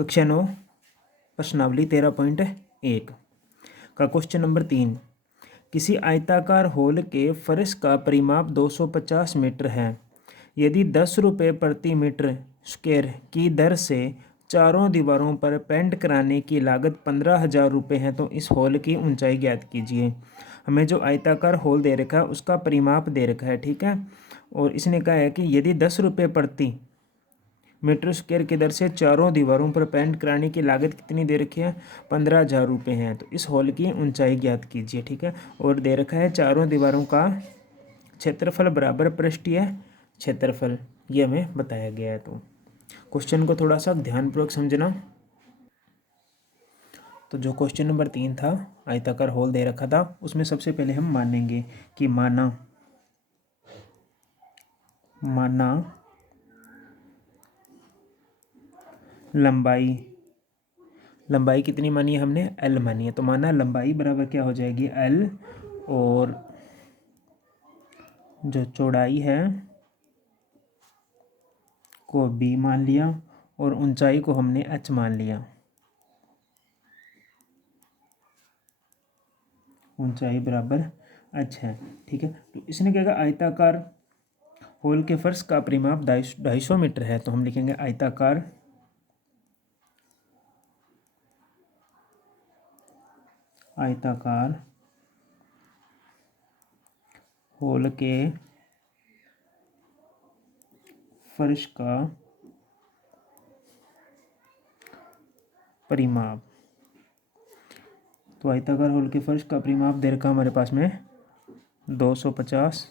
कक्षा 9 प्रश्नावली 13.1 का क्वेश्चन नंबर 3। किसी आयताकार हॉल के फर्श का परिमाप 250 मीटर है। यदि 10 रुपये प्रति मीटर स्क्वायर की दर से चारों दीवारों पर पेंट कराने की लागत 15,000 रुपये है तो इस हॉल की ऊंचाई ज्ञात कीजिए। हमें जो आयताकार हॉल दे रखा है उसका परिमाप दे रखा है, ठीक है। और इसने कहा है कि यदि 10 रुपये प्रति मीटर स्क्वायर की दर से चारों दीवारों पर पेंट कराने की लागत कितनी दे रखी है, 15,000 रुपये हैं। तो इस हॉल की ऊंचाई ज्ञात कीजिए, ठीक है। और दे रखा है चारों दीवारों का क्षेत्रफल बराबर पृष्ठीय क्षेत्रफल, ये हमें बताया गया है। तो क्वेश्चन को थोड़ा सा ध्यानपूर्वक समझना। तो जो क्वेश्चन नंबर 3 था, आयताकार हॉल दे रखा था, उसमें सबसे पहले हम मानेंगे कि माना लंबाई कितनी मानी है हमने, L मानी है। तो माना लंबाई बराबर क्या हो जाएगी, L, और जो चौड़ाई है को B मान लिया और ऊंचाई को हमने H मान लिया। ऊंचाई बराबर H है, ठीक है। तो इसने क्या कहा, आयताकार हॉल के फर्श का परिमाप 250 मीटर है। तो हम लिखेंगे आयताकार हॉल के फर्श का परिमाप। तो आयताकार हॉल के फर्श का परिमाप दे रखा हमारे पास में 250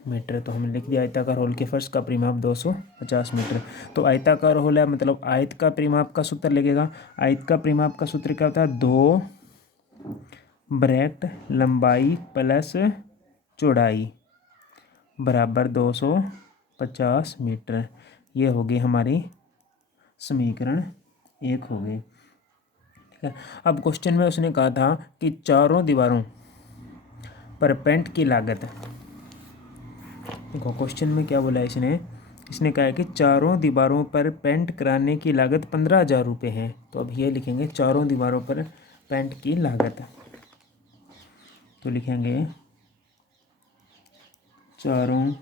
मीटर। तो हमने लिख दिया आयताकार हॉल के फर्श का परिमाप 250 मीटर। तो आयताकार हॉल है, मतलब आयत का परिमाप का सूत्र लगेगा। आयत का परिमाप का सूत्र क्या होता है, 2 ब्रैकेट लंबाई प्लस चौड़ाई बराबर 250 मीटर। ये हो गई हमारी समीकरण 1 हो गई, ठीक है। अब क्वेश्चन में उसने कहा था कि चारों दीवारों पर पेंट की लागत, देखो क्वेश्चन में क्या बोला है इसने कहा है कि चारों दीवारों पर पेंट कराने की लागत 15,000 रुपये है। तो अब ये लिखेंगे चारों दीवारों पर पेंट की लागत। तो लिखेंगे चारों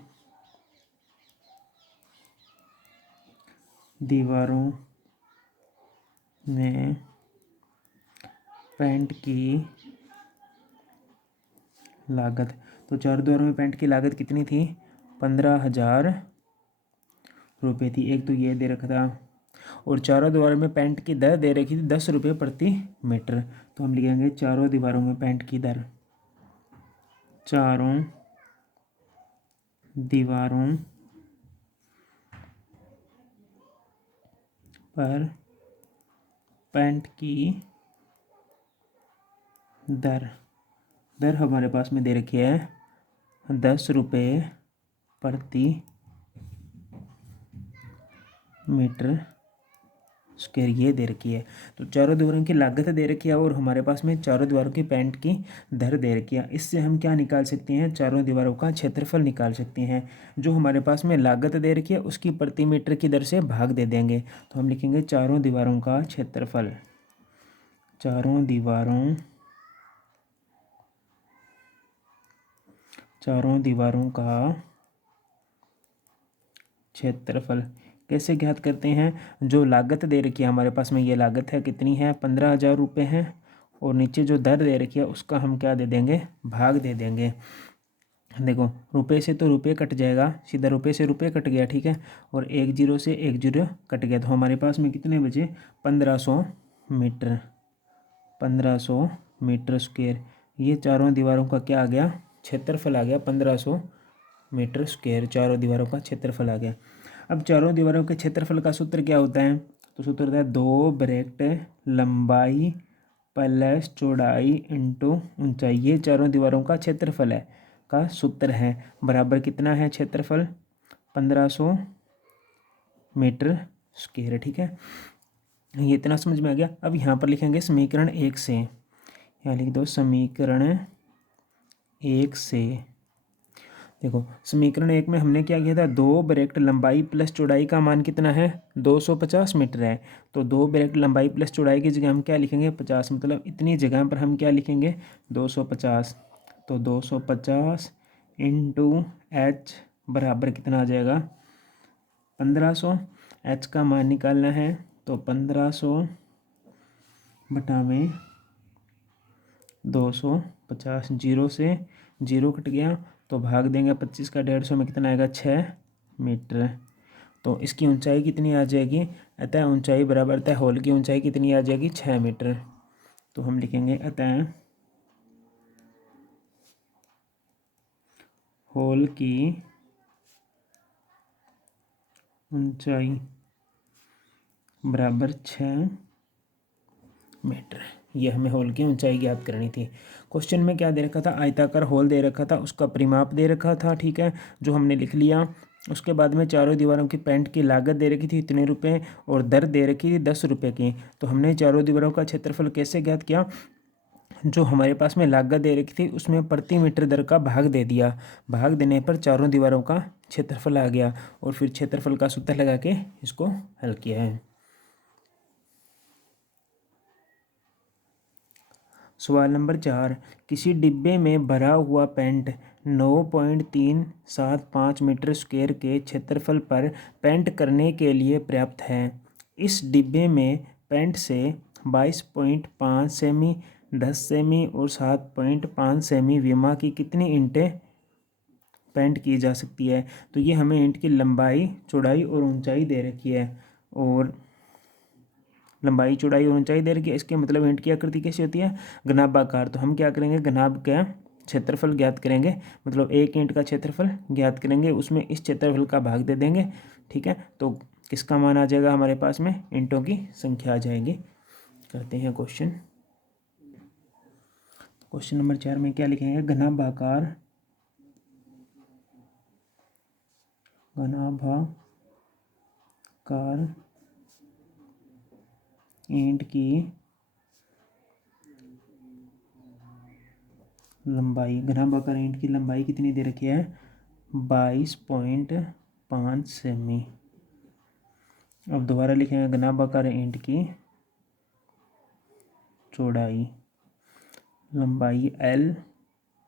दीवारों में पेंट की लागत। तो चारों दीवारों में पेंट की लागत कितनी थी, 15,000 रुपये थी। एक तो ये दे रखा था, और चारों दीवारों में पेंट की दर दे रखी थी 10 रुपये प्रति मीटर। तो हम लिखेंगे चारों दीवारों में पेंट की दर, चारों दीवारों पर पेंट की दर हमारे पास में दे रखी है 10 रुपये प्रति मीटर स्क्वायर, ये दे रखी है। तो चारों दीवारों की लागत दे रखी है और हमारे पास में चारों दीवारों की पेंट की दर दे रखी है। इससे हम क्या निकाल सकते हैं, चारों दीवारों का क्षेत्रफल निकाल सकते हैं। जो हमारे पास में लागत दे रखी है उसकी प्रति मीटर की दर से भाग दे देंगे। तो हम लिखेंगे चारों दीवारों का क्षेत्रफल, चारों दीवारों का क्षेत्रफल कैसे ज्ञात करते हैं, जो लागत दे रखी है हमारे पास में, ये लागत है कितनी है, 15,000 रुपये है। और नीचे जो दर दे रखी है उसका हम क्या दे देंगे, भाग दे देंगे। देखो रुपये से तो रुपये कट जाएगा, सीधा रुपये से रुपये कट गया, ठीक है। और 1 0 से 1 0 कट गया। तो हमारे पास में कितने बचे, 1500 मीटर, 1500 मीटर स्क्वायर। ये चारों दीवारों का क्या आ गया, क्षेत्रफल आ गया 1500 मीटर स्क्वायर। चारों दीवारों का क्षेत्रफल आ गया। अब चारों दीवारों के क्षेत्रफल का सूत्र क्या होता है, तो सूत्र होता है 2 ब्रैकेट लंबाई प्लस चौड़ाई इंटू ऊंचाई। ये चारों दीवारों का क्षेत्रफल है, का सूत्र है, बराबर कितना है क्षेत्रफल, 1500 मीटर स्क्वायर, ठीक है। ये इतना समझ में आ गया। अब यहाँ पर लिखेंगे समीकरण 1 से, यहाँ लिख दो समीकरण 1 से। देखो समीकरण 1 में हमने क्या किया था, 2 ब्रैकेट लंबाई प्लस चौड़ाई का मान कितना है, 250 मीटर है। तो 2 ब्रैकेट लंबाई प्लस चौड़ाई की जगह हम क्या लिखेंगे, 50, मतलब इतनी जगह पर हम क्या लिखेंगे, 250। तो 250 इंटू एच बराबर कितना आ जाएगा, 1500। एच का मान निकालना है, तो 1500 बटा में 250, जीरो से जीरो कट गया, तो भाग देंगे 25 का 150 में कितना आएगा, 6 मीटर। तो इसकी ऊंचाई कितनी आ जाएगी, अतः ऊंचाई बराबर अतः होल की ऊंचाई कितनी आ जाएगी, 6 मीटर। तो हम लिखेंगे अतः होल की ऊंचाई बराबर 6 मीटर। ये हमें होल की ऊंचाई ज्ञात करनी थी। क्वेश्चन में क्या दे रखा था, आयताकार होल दे रखा था, उसका परिमाप दे रखा था, ठीक है, जो हमने लिख लिया। उसके बाद में चारों दीवारों की पेंट की लागत दे रखी थी इतने रुपए, और दर दे रखी थी 10 रुपये की। तो हमने चारों दीवारों का क्षेत्रफल कैसे ज्ञात किया, जो हमारे पास में लागत दे रखी थी उसमें प्रति मीटर दर का भाग दे दिया। भाग देने पर चारों दीवारों का क्षेत्रफल आ गया, और फिर क्षेत्रफल का सूत्र लगा के इसको हल किया है। सवाल नंबर 4, किसी डिब्बे में भरा हुआ पेंट 9.375 मीटर स्क्वायर के क्षेत्रफल पर पेंट करने के लिए पर्याप्त है। इस डिब्बे में पेंट से 22.5 सेमी, 10 सेमी और 7.5 सेमी विमा की कितनी ईंटें पेंट की जा सकती है। तो ये हमें ईंट की लंबाई, चौड़ाई और ऊंचाई दे रखी है, और लंबाई, चौड़ाई और ऊंचाई दे रखी है। इसके मतलब ईंट की आकृति कैसी होती है, घनाभाकार। तो हम क्या करेंगे, घनाभ का क्षेत्रफल ज्ञात करेंगे, मतलब एक ईंट का क्षेत्रफल ज्ञात करेंगे, उसमें इस क्षेत्रफल का भाग दे देंगे, ठीक है। तो किसका मान आ जाएगा हमारे पास में, ईंटों की संख्या आ जाएगी। करते हैं क्वेश्चन। क्वेश्चन नंबर 4 में क्या लिखेंगे, घनाभाकार ईंट की लंबाई, घनाभाकार ईंट की लंबाई कितनी दे रखी है, 22.5 सेमी। अब दोबारा लिखेंगे, घनाभाकार ईंट की चौड़ाई, लंबाई L,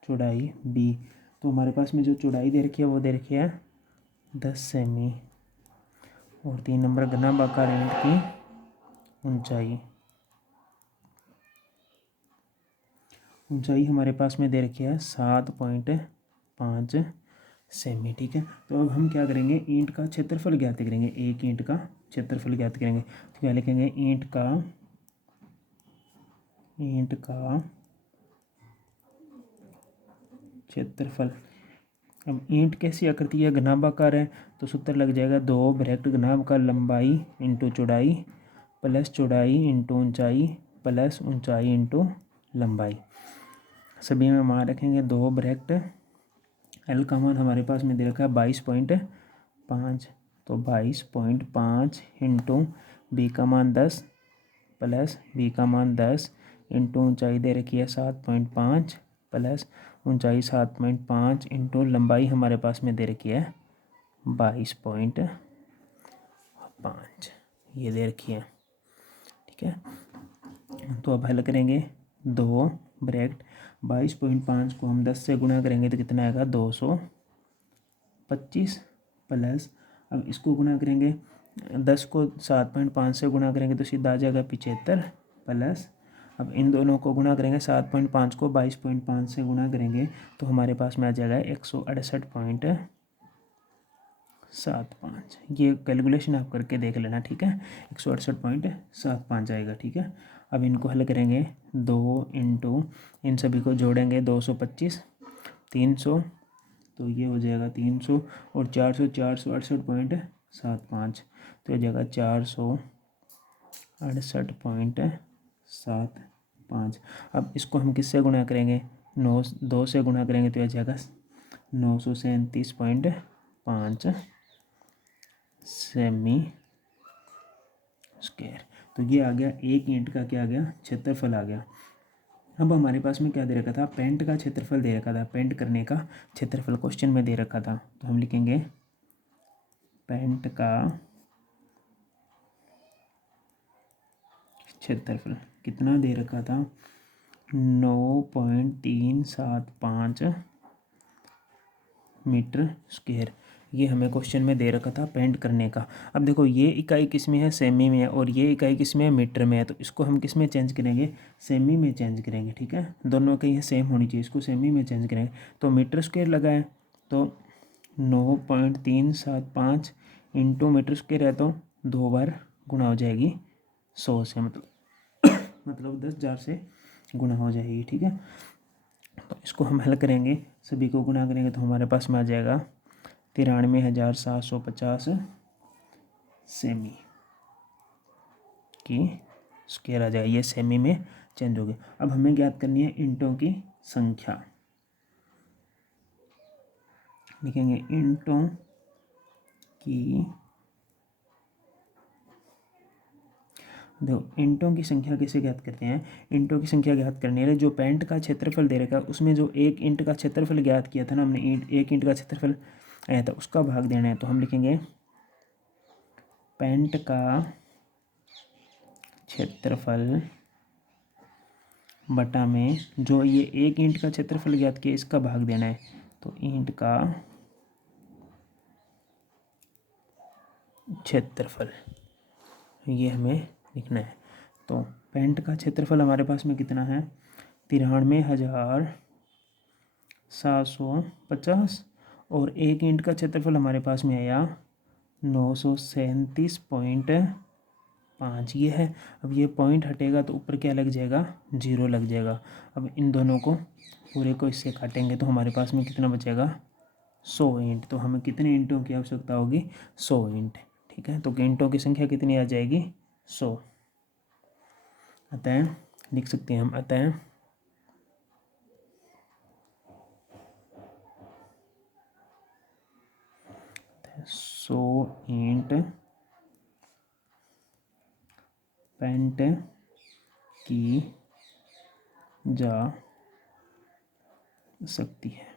चौड़ाई B। तो हमारे पास में जो चौड़ाई दे रखी है वो दे रखी है 10 सेमी, और 3 नंबर घनाभाकार ईंट की ऊंचाई हमारे पास में दे रखी है 7.5 सेमी, ठीक है। तो अब हम क्या करेंगे, ईंट का क्षेत्रफल ज्ञात करेंगे, एक ईंट का क्षेत्रफल ज्ञात करेंगे। तो क्या लिखेंगे, ईंट का क्षेत्रफल। अब ईंट कैसी आकृति है, घनाभाकार है, तो सूत्र लग जाएगा 2 ब्रैकेट घनाभाकार लंबाई इंटू चौड़ाई प्लस चौड़ाई इंटू ऊंचाई प्लस ऊंचाई इंटू लंबाई। सभी में मान रखेंगे, 2 ब्रैकेट, एल का मान हमारे पास में दे रखा है 22.5, तो 22.5 इंटू बी का मान 10 प्लस बी का मान 10 इंटू ऊंचाई दे रखी है 7.5 प्लस ऊंचाई 7.5 इंटू लंबाई हमारे पास में दे रखी है 22.5, ये दे रखी है, ठीक है। तो अब हल करेंगे, 2 ब्रैकेट 22.5 को हम 10 से गुणा करेंगे तो कितना आएगा, 225 प्लस, अब इसको गुणा करेंगे, 10 को 7.5 से गुणा करेंगे तो सीधा आ जाएगा 75 प्लस, अब इन दोनों को गुणा करेंगे, 7.5 को 22.5 से गुणा करेंगे तो हमारे पास में आ जाएगा 168.75। ये कैलकुलेशन आप करके देख लेना, ठीक है, 168.75 आएगा, ठीक है। अब इनको हल करेंगे, 2 इंटू इन सभी को जोड़ेंगे, 225 300, तो ये हो जाएगा 300, और 468.75, तो ये जाएगा 468.75। अब इसको हम किससे गुणा करेंगे, 2 से गुणा करेंगे तो यह जाएगा 937.5 सेमी स्क्वायर। तो ये आ गया एक ईंट का, क्या आ गया, क्षेत्रफल आ गया। अब हमारे पास में क्या दे रखा था, पेंट का क्षेत्रफल दे रखा था, पेंट करने का क्षेत्रफल क्वेश्चन में दे रखा था। तो हम लिखेंगे पेंट का क्षेत्रफल कितना दे रखा था, 9.375 मीटर स्क्वायर। ये हमें क्वेश्चन में दे रखा था पेंट करने का। अब देखो ये इकाई किस में है, सेमी में है, और ये इकाई किस में है, मीटर में है। तो इसको हम किस में चेंज करेंगे, सेमी में चेंज करेंगे। ठीक है, दोनों इकाई सेम होनी चाहिए, इसको सेमी में चेंज करेंगे। तो मीटर स्क्वायर लगाए तो 9.375 इंटू मीटर स्क्वायर है तो 2 बार गुणा हो जाएगी 100 से, मतलब 10,000 से गुणा हो जाएगी। ठीक है, तो इसको हम हल करेंगे, सभी को गुणा करेंगे तो हमारे पास में आ जाएगा 93,750 सेमी की स्क्वायर आ जाएगा। ये सेमी में चेंज हो गया। अब हमें ज्ञात करनी है ईंटों की संख्या। लिखेंगे ईंटों की, देखो ईंटों की संख्या कैसे ज्ञात करते हैं। ईंटों की संख्या ज्ञात करने के लिए जो पेंट का क्षेत्रफल दे रखा है उसमें जो एक ईंट का क्षेत्रफल ज्ञात किया था ना हमने, एक ईंट का क्षेत्रफल आया था, उसका भाग देना है। तो हम लिखेंगे पेंट का क्षेत्रफल बटा में जो ये एक ईंट का क्षेत्रफल ज्ञात किया इसका भाग देना है। तो ईंट का क्षेत्रफल ये हमें लिखना है। तो पेंट का क्षेत्रफल हमारे पास में कितना है, 93,750, और एक ईंट का क्षेत्रफल हमारे पास में आया 937.5 ये है। अब ये पॉइंट हटेगा तो ऊपर क्या लग जाएगा, 0 लग जाएगा। अब इन दोनों को पूरे को इससे काटेंगे तो हमारे पास में कितना बचेगा, 100 ईंट। तो हमें कितने ईंटों की आवश्यकता होगी, 100 ईंट। ठीक है, तो ईंटों की संख्या कितनी आ जाएगी, 100। अतः लिख सकते हैं हम, अतः 100 ईंट पेंट की जा सकती है।